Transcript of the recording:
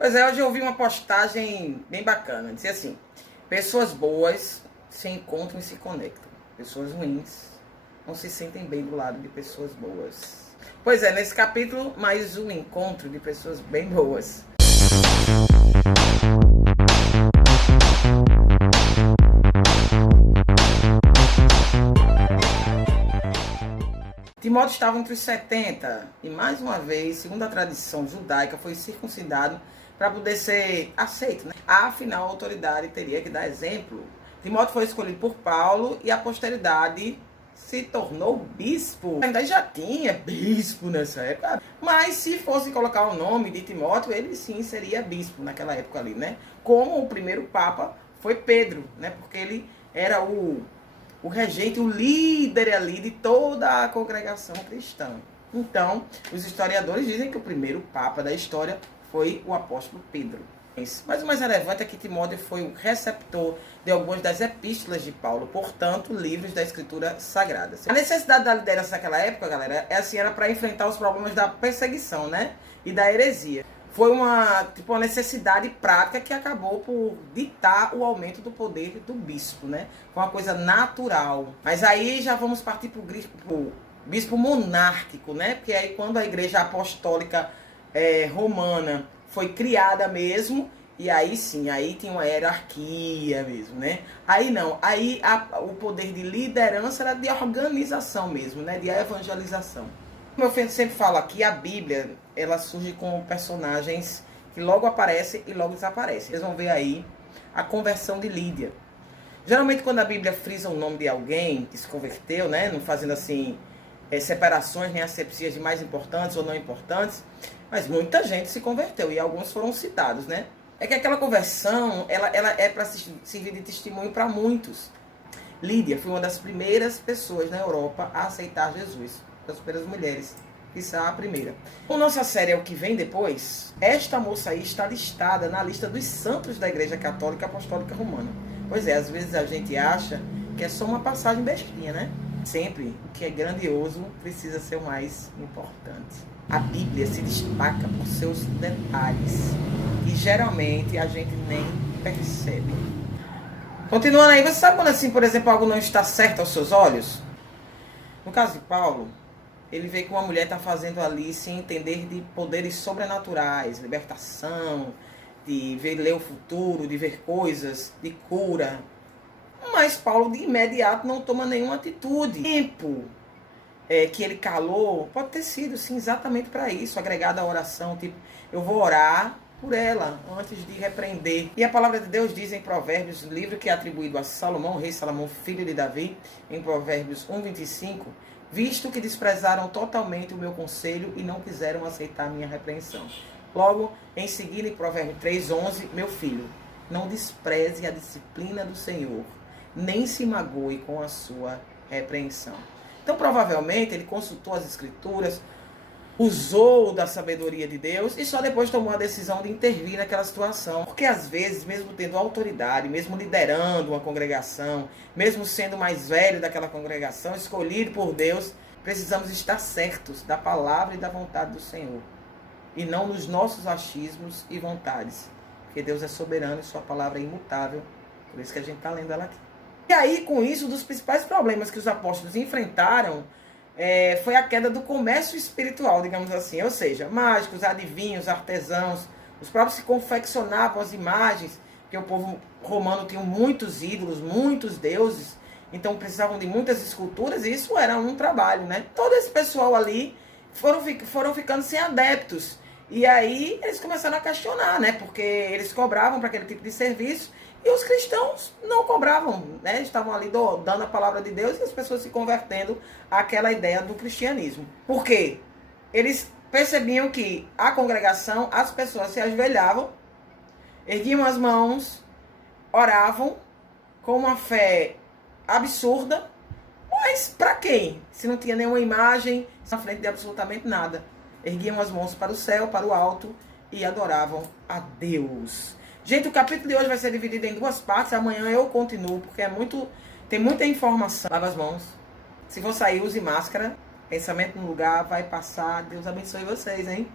Pois é, hoje eu ouvi uma postagem bem bacana. Dizia assim: pessoas boas se encontram e se conectam. Pessoas ruins não se sentem bem do lado de pessoas boas. Pois é, nesse capítulo, mais um encontro de pessoas bem boas. Timóteo estava entre os 70 e, mais uma vez, segundo a tradição judaica, foi circuncidado para poder ser aceito, né? Afinal, a autoridade teria que dar exemplo. Timóteo foi escolhido por Paulo e a posteridade se tornou bispo. Ainda já tinha bispo nessa época, mas se fosse colocar o nome de Timóteo, ele sim seria bispo naquela época ali, né? Como o primeiro papa foi Pedro, né? Porque ele era o regente, o líder ali de toda a congregação cristã. Então, os historiadores dizem que o primeiro papa da história foi o apóstolo Pedro. Mas o mais relevante é que Timóteo foi o receptor de algumas das epístolas de Paulo, portanto, livros da Escritura Sagrada. A necessidade da liderança naquela época, galera, era para enfrentar os problemas da perseguição, né? E da heresia. Foi uma necessidade prática que acabou por ditar o aumento do poder do bispo, né? Foi uma coisa natural. Mas aí já vamos partir para o bispo monárquico, né? Porque aí quando a igreja apostólica romana foi criada mesmo, e aí sim, aí tem uma hierarquia mesmo, né? Aí não, aí o poder de liderança era de organização mesmo, né? De evangelização. Como eu sempre falo aqui, a Bíblia, ela surge com personagens que logo aparecem e logo desaparecem. Vocês vão ver aí a conversão de Lídia. Geralmente quando a Bíblia frisa o nome de alguém que se converteu, né? Não fazendo assim separações nem asepsias de mais importantes ou não importantes, mas muita gente se converteu e alguns foram citados, né? É que aquela conversão, ela é para servir de testemunho para muitos. Lídia foi uma das primeiras pessoas na Europa a aceitar Jesus, das primeiras mulheres, quizá a primeira. Com nossa série É o que Vem Depois, esta moça aí está listada na lista dos santos da Igreja Católica Apostólica Romana. Pois é, às vezes a gente acha que é só uma passagem bestinha, né? Sempre o que é grandioso precisa ser o mais importante. A Bíblia se destaca por seus detalhes, que geralmente a gente nem percebe. Continuando aí, você sabe quando assim, por exemplo, algo não está certo aos seus olhos? No caso de Paulo, ele vê que uma mulher está fazendo ali sem entender de poderes sobrenaturais, libertação, de ler o futuro, de ver coisas, de cura. Mas Paulo de imediato não toma nenhuma atitude. O tempo que ele calou pode ter sido sim exatamente para isso, agregado à oração, tipo, eu vou orar por ela antes de repreender. E a palavra de Deus diz em Provérbios, livro que é atribuído a Salomão, rei Salomão, filho de Davi, em Provérbios 1:25, visto que desprezaram totalmente o meu conselho e não quiseram aceitar a minha repreensão. Logo, em seguida, em Provérbios 3:11, meu filho, não despreze a disciplina do Senhor, nem se magoe com a sua repreensão. Então, provavelmente, ele consultou as Escrituras, usou da sabedoria de Deus e só depois tomou a decisão de intervir naquela situação. Porque às vezes, mesmo tendo autoridade, mesmo liderando uma congregação, mesmo sendo mais velho daquela congregação, escolhido por Deus, precisamos estar certos da palavra e da vontade do Senhor. E não nos nossos achismos e vontades. Porque Deus é soberano e sua palavra é imutável. Por isso que a gente está lendo ela aqui. E aí, com isso, um dos principais problemas que os apóstolos enfrentaram foi a queda do comércio espiritual, digamos assim. Ou seja, mágicos, adivinhos, artesãos, os próprios se confeccionavam as imagens, porque o povo romano tinha muitos ídolos, muitos deuses, então precisavam de muitas esculturas, e isso era um trabalho, né? Todo esse pessoal ali foram ficando sem adeptos. E aí eles começaram a questionar, né? Porque eles cobravam para aquele tipo de serviço, e os cristãos não cobravam, né? Estavam ali dando a palavra de Deus e as pessoas se convertendo àquela ideia do cristianismo. Por quê? Eles percebiam que a congregação, as pessoas se ajoelhavam, erguiam as mãos, oravam com uma fé absurda, mas para quem? Se não tinha nenhuma imagem na frente de absolutamente nada. Erguiam as mãos para o céu, para o alto e adoravam a Deus. Gente, o capítulo de hoje vai ser dividido em duas partes. Amanhã eu continuo, porque tem muita informação. Lava as mãos. Se for sair, use máscara. Pensamento no lugar vai passar. Deus abençoe vocês, hein?